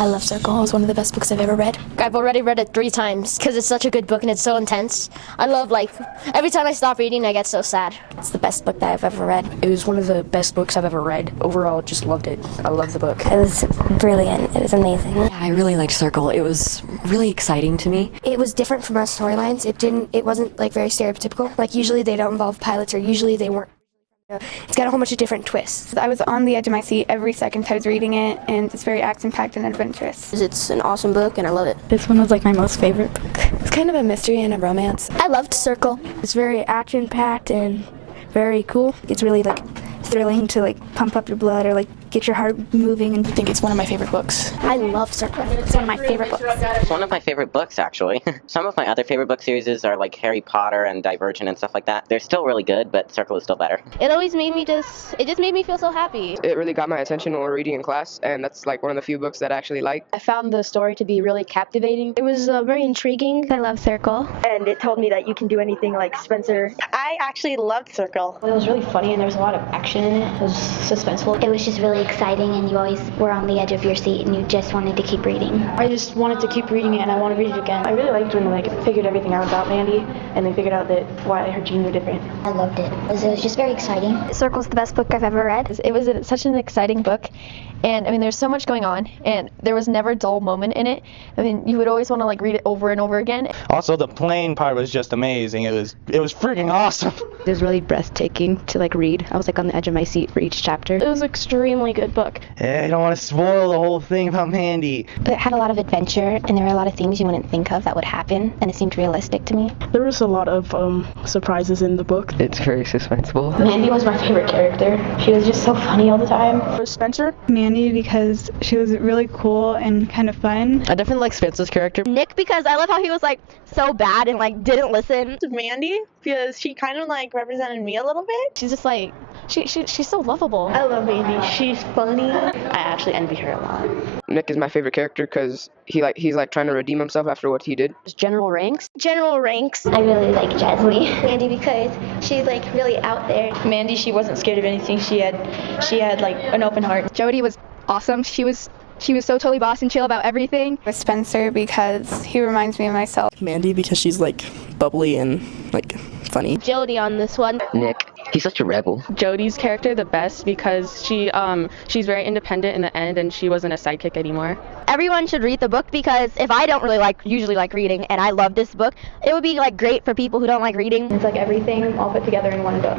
I love Circle. It was one of the best books I've ever read. I've already read it 3 times because it's such a good book and it's so intense. I love, like, every time I stop reading, I get so sad. It's the best book that I've ever read. It was one of the best books I've ever read. Overall, just loved it. I love the book. It was brilliant. It was amazing. Yeah, I really liked Circle. It was really exciting to me. It was different from our storylines. It wasn't like very stereotypical. Like usually they don't involve pilots, or usually they weren't. It's got a whole bunch of different twists. I was on the edge of my seat every second I was reading it, and it's very action-packed and adventurous. It's an awesome book and I love it. This one was like my most favorite book. It's kind of a mystery and a romance. I loved Circle. It's very action-packed and very cool. It's really like thrilling to like pump up your blood or like get your heart moving. And I think it's one of my favorite books. I love Circle. It's one of my favorite books. It's one of my favorite books, actually. Some of my other favorite book series are like Harry Potter and Divergent and stuff like that. They're still really good, but Circle is still better. It always made me it just made me feel so happy. It really got my attention when we were reading in class, and that's like one of the few books that I actually like. I found the story to be really captivating. It was very intriguing. I love Circle. And it told me that you can do anything like Spencer. I actually loved Circle. It was really funny and there was a lot of action in it. It was suspenseful. It was just really exciting and you always were on the edge of your seat and you just wanted to keep reading. I just wanted to keep reading it and I want to read it again. I really liked when they figured everything out about Mandy and they figured out that why her genes are different. I loved it. It was just very exciting. Circle's the best book I've ever read. It was such an exciting book, and I mean there's so much going on and there was never a dull moment in it. I mean you would always want to like read it over and over again. Also the plane part was just amazing. It was freaking awesome. It was really breathtaking to like read. I was like on the edge of my seat for each chapter. It was an extremely good book. I don't want to spoil the whole thing about Mandy. It had a lot of adventure and there were a lot of things you wouldn't think of that would happen, and it seemed realistic to me. There was a lot of surprises in the book. It's very suspenseful. Mandy was my favorite character. She was just so funny all the time. Spencer? Mandy because she was really cool and kind of fun. I definitely like Spencer's character. Nick, because I love how he was like so bad and like didn't listen. Mandy because she kind of like represented me a little bit. She's just like she's so lovable. I love Mandy. She's funny. I actually envy her a lot. Nick is my favorite character because he's like trying to redeem himself after what he did. General Ranks. General Ranks. I really like Jasmine. Mandy because she's like really out there. Mandy, she wasn't scared of anything. She had like an open heart. Jody was awesome. She was so totally boss and chill about everything. With Spencer because he reminds me of myself. Mandy because she's like bubbly and like funny. Jody on this one. Nick, he's such a rebel. Jody's character the best because she's very independent in the end and she wasn't a sidekick anymore. Everyone should read the book because if I don't really usually like reading and I love this book, it would be like great for people who don't like reading. It's like everything all put together in one book.